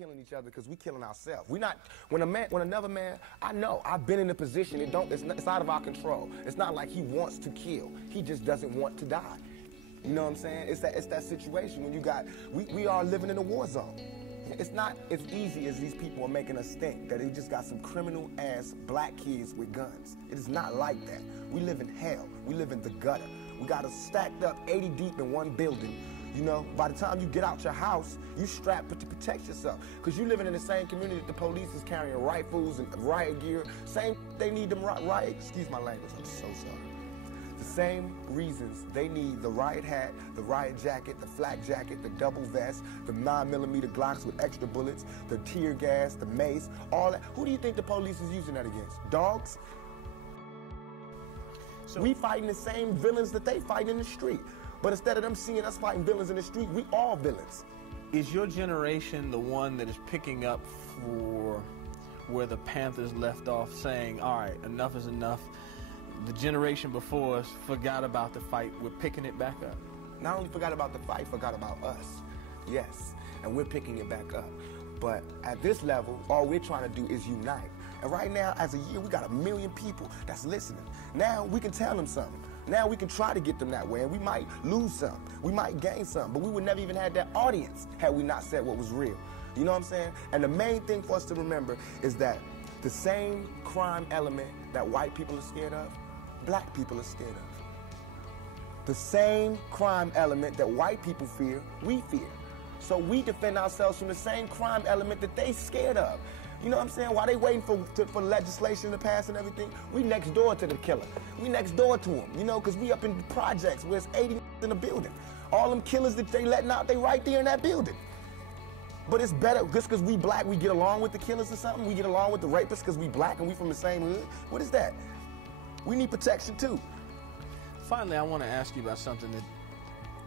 killing each other because we killing ourselves. We not, when another man, I know, I've been in a position, it's out of our control. It's not like he wants to kill. He just doesn't want to die. You know what I'm saying? It's that situation when you got, we are living in a war zone. It's not as easy as these people are making us think, that they just got some criminal-ass black kids with guns. It is not like that. We live in hell. We live in the gutter. We got us stacked up 80 deep in one building. You know, by the time you get out your house, you strapped to protect yourself. Because you living in the same community that the police is carrying rifles and riot gear. Same, they need them riot, excuse my language, I'm so sorry. The same reasons they need the riot hat, the riot jacket, the flak jacket, the double vest, the 9mm Glocks with extra bullets, the tear gas, the mace, all that. Who do you think the police is using that against? Dogs? So we fighting the same villains that they fight in the street. But instead of them seeing us fighting villains in the street, we all villains. Is your generation the one that is picking up for where the Panthers left off, saying, all right, enough is enough? The generation before us forgot about the fight. We're picking it back up. Not only forgot about the fight, forgot about us. Yes, and we're picking it back up. But at this level, all we're trying to do is unite. And right now, as a year, we got 1 million people that's listening. Now we can tell them something. Now we can try to get them that way, and we might lose some. We might gain some, but we would never even have that audience had we not said what was real. You know what I'm saying? And the main thing for us to remember is that the same crime element that white people are scared of, black people are scared of. The same crime element that white people fear, we fear. So we defend ourselves from the same crime element that they scared of. You know what I'm saying? While they waiting for legislation to pass and everything, we next door to the killer. We next door to him, you know, because we up in the projects where it's 80 in the building. All them killers that they letting out, they right there in that building. But it's better, just because we black, we get along with the killers or something? We get along with the rapists because we black and we from the same hood? What is that? We need protection too. Finally, I want to ask you about something that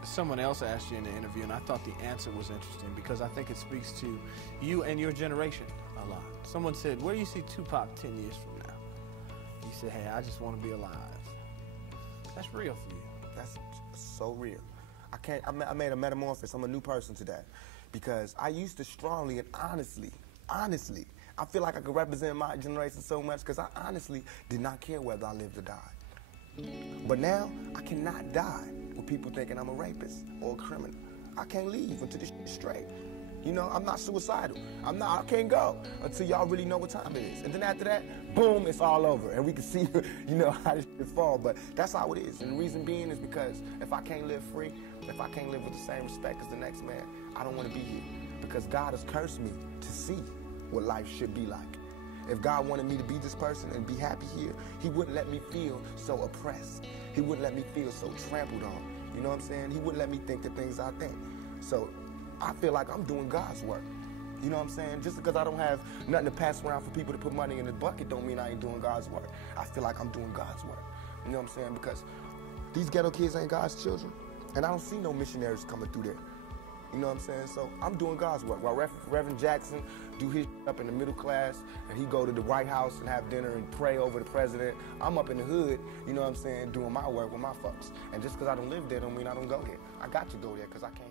someone else asked you in the interview, and I thought the answer was interesting because I think it speaks to you and your generation a lot. Someone said, where do you see Tupac 10 years from now? You said, hey, I just want to be alive. That's real for you. That's so real. I made a metamorphosis. I'm a new person today because I used to strongly and honestly, I feel like I could represent my generation so much because I honestly did not care whether I lived or died. But now, I cannot die with people thinking I'm a rapist or a criminal. I can't leave until this shit's straight. You know, I'm not suicidal. I can't go until y'all really know what time it is. And then after that, boom, it's all over. And we can see, you know, how this shit fall. But that's how it is. And the reason being is because if I can't live free, if I can't live with the same respect as the next man, I don't want to be here. Because God has cursed me to see what life should be like. If God wanted me to be this person and be happy here, he wouldn't let me feel so oppressed. He wouldn't let me feel so trampled on. You know what I'm saying? He wouldn't let me think the things I think. So I feel like I'm doing God's work. You know what I'm saying? Just because I don't have nothing to pass around for people to put money in the bucket don't mean I ain't doing God's work. I feel like I'm doing God's work. You know what I'm saying? Because these ghetto kids ain't God's children. And I don't see no missionaries coming through there. You know what I'm saying? So I'm doing God's work. While Reverend Jackson do his up in the middle class and he go to the White House and have dinner and pray over the president, I'm up in the hood, you know what I'm saying, doing my work with my folks. And just because I don't live there don't mean I don't go there. I got to go there because I can't